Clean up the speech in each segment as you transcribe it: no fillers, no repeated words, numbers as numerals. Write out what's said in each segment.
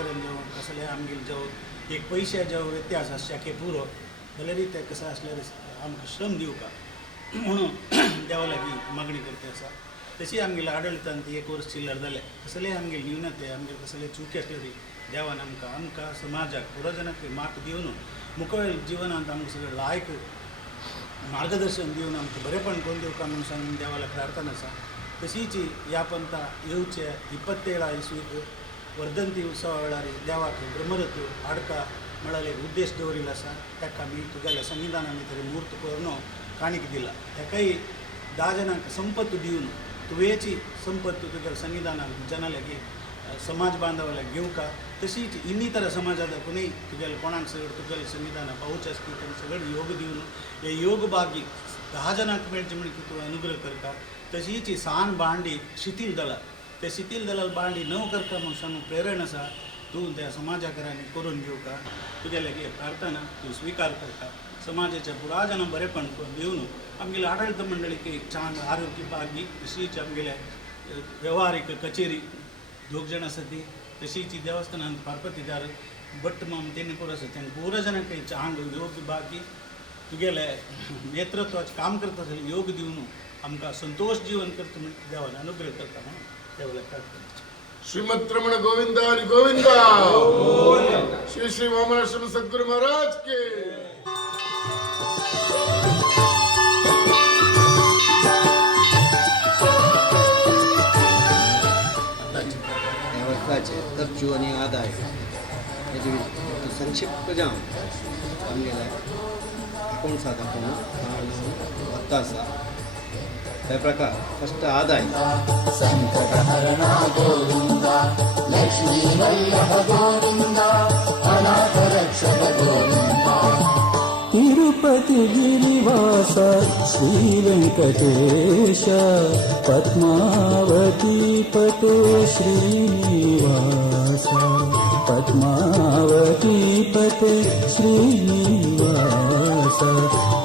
करून जाऊ कसले आमगेल जाऊ एक पैशा जाऊ व्यत्यास शाखे पुरो जाल्यार ते कसं असल्यार आमकां श्रम दिवं का म्हणून देवा लागीं मागणी करता आसा तशी आमगेल्या आडळितांत एक वर्स चिल्लर जालें कसले आमगेले न्यूनते आमगे कसले चुकी आसले तरी देवान आमकां समाजाक पुरोजनाक मात दिवन मुखार जिवनांत आमकां सगळें लायक मार्गदर्शन दिवन आमकां बरेपण करून दिवका म्हणून सांगून देवाला प्रार्थना आसा तशीच ह्या पंथा येवचे 27 इसवीक वर्धंती उत्सवा वेळार देवाक ब्रह्मरथ हाडका म्हळ्यार एक उद्देश दवरिल्लो आसा ताका आमी तुगेल्या संविधानान तरी मूर्त करून काणीक दिला ताकाय 10 जणांक संपत्त दिवन तुवेची संपत्त तुगेल्या संविधानान जनाल्याक समाज बांधवाल्याक घेवका तशीच ಇನ್ನಿತರ समाजात कोणी तुगेल्या कोणाक सगळं तुगेल्या संविधाना पावोवचें आसता तांकां सगळें योग दिवन हे योग भागी 10 जणांक मेळचे म्हणजे तूं अनुग्रह करता तशीच सान बांडी शिथील जाला ते शिथील दलाल बांडी नव करता म्हणून सांगून प्रेरण आसा तूं त्या समाजाकरांनी करून घेवका तुगेल्या प्रार्थना तूं स्विकार करता समाजाच्या पुरा जनां बरेपण दिवन आमगेल्या आडळित मंडळीक एक छान आरोग्य भागी तशीच आमगेल्या व्यवहारीक कचेरी 2 जण आसा ती तशीच देवस्थानांत पारपतीदार भट्ट माम तेणी कोर आसा तेंकां पुरा जणांक चांग योग बाकी तुगेले नेतृत्वाचें काम करता जाल्यार योग दिवन आमकां संतोष जीवन करता म्हण देवान अनुग्रह करता म्हणून देवाला प्रार्थना श्रीमद रमण गोविंदा आणि गोविंदा श्री श्री वामनाश्रम सद्गुरु महाराज के खर्चु आणि आदाय याची संक्षिप्त जाम आमगेल्या अकाउंट्सांत दाखोवन वता आसा त्या प्रकार फस्ट आदाय संकटहरणा गोविंदा लक्ष्मी वल्लभ गोविंदा अनाथ रक्षक गोविंदा तिरुपति गिरिवास श्री वेंकटेश पद्मावती पटे श्रीनिवास पद्मावती पटे श्रीनिवास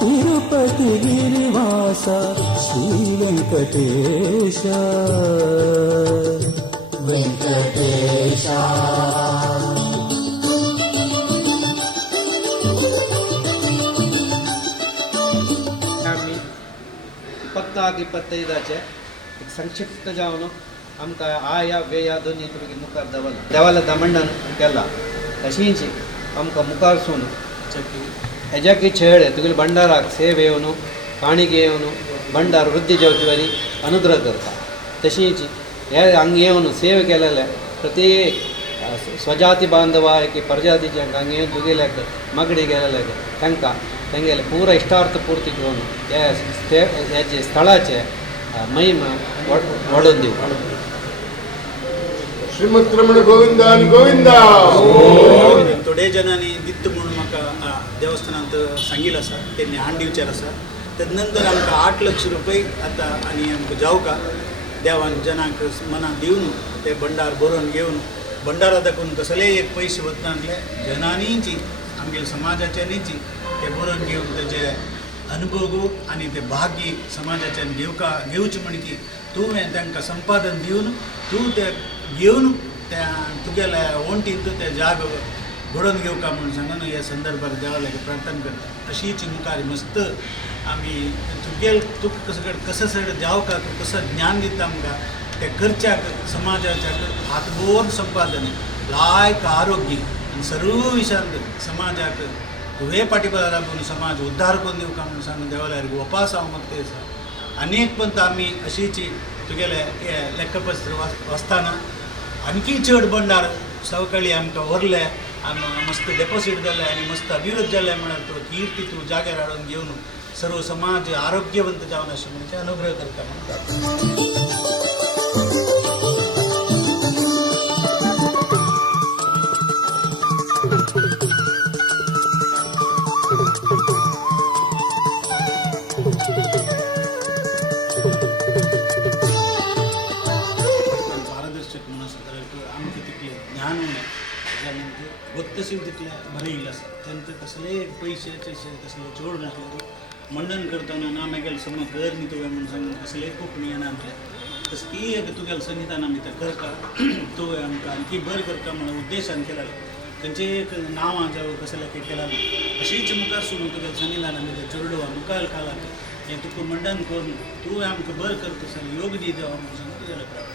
तिरुपति गिरिवास श्री वेंकटेश वेंकटेश ಇಪ್ಪತ್ತಾಗಿ 25 एक संक्षिप्त जावन आमकां आया व्यया दोनी तुमगे मुखार देवाला दमंडन केला तशींच आमकां मुखारसून हेज्याकी छेड तुगेले भंडाराक सेव येवन काणीक येवन भंडार वृद्धी जेवचेवारी अनुग्रह करता तशींच हे हांगा येवन सेव केलेल्या प्रत्येक स्वजाती बांधवा की परजातीचे हांगा येवन तुगेल्याक मागणी गेलेल्याक तांकां तेंगेले पुरा इश्टार्थ पूर्ती घेवन हेजे स्थळाचे महिमा वाडोवन दिवं श्रीमद रमण गोविंदा आणि गोविंदा थोडे जणांनी दित्त म्हणून म्हाका देवस्थानांत सांगिल्लें आसा तेणी आण दिवचेर आसा तेजे नंतर आमकां 8 लाख रुपये आतां आनी आमकां जावका देवान जनांक मनाक दिवन ते भंडार भरून घेवन भंडारा दाखोवन कसलेय एक पयशे वचनातले जनांनीची आमगेल्या समाजाच्यांनीच ते बरोवन घेवन तेजे अनुभव आनी ते भाग्य समाजाच्यान घेवचे म्हण की तुवें तांकां संपादन दिवन तूं ते घेवन त्या तुगेल्या ओंटींत ते जाग घडोवन घेवका म्हणून सांगून ह्या संदर्भात देवाला प्रार्थना करता अशीच मुखार मस्त आमी तुका कसं सगळें जावका तूं कसं ज्ञान दिता आमकां ते करच्याक समाजाच्या हातभोवन संपादन लायक आरोग्य आनी सर्व विशयांत समाजाक तुवें पाठिंबा लागून समाज उद्धार करून दिवका म्हणून सांगून देवाला गोपास हांव मागता आसा अनेक पंत आमी अशीच तुगेले लेखपत्र वाचताना आणखी चड भंडार सवकाळी आमकां व्हरले आनी मस्त डेपोसीट जाले आनी मस्त अभिवृद्धी जाले म्हळ्यार तो कीर्ती तूं जाग्यार हाडून घेवन सर्व समाज आरोग्यवंत जावन अशें म्हणजे अनुग्रह करता म्हणून पारदर्शक म्हणून आसा जाल्यार आमकां तितलें ज्ञान उणें त्यानंतर गोत्तशीर तितलें बरें येयलें आसा तेंचे कसले पयशे कसले चड नासले मंडन करतना ना मेगेल समज घर न्ही तुवें म्हणून सांगून कसले कोंकणी येनातले तसं की तुगेलं संविधाना भितर करता तूं आमकां आणखी बरें करता म्हणून उद्देशान केला त्यांचे एक नांवां जावं कसले काही केला अशीच मुखार सोडून तुगेल्या संविधाना भितर चेडवा मुखार खाला हें तुका मंडन करून तूं आमकां बरें करता सर योग दी देवा म्हणून तुगेलें प्रार्थना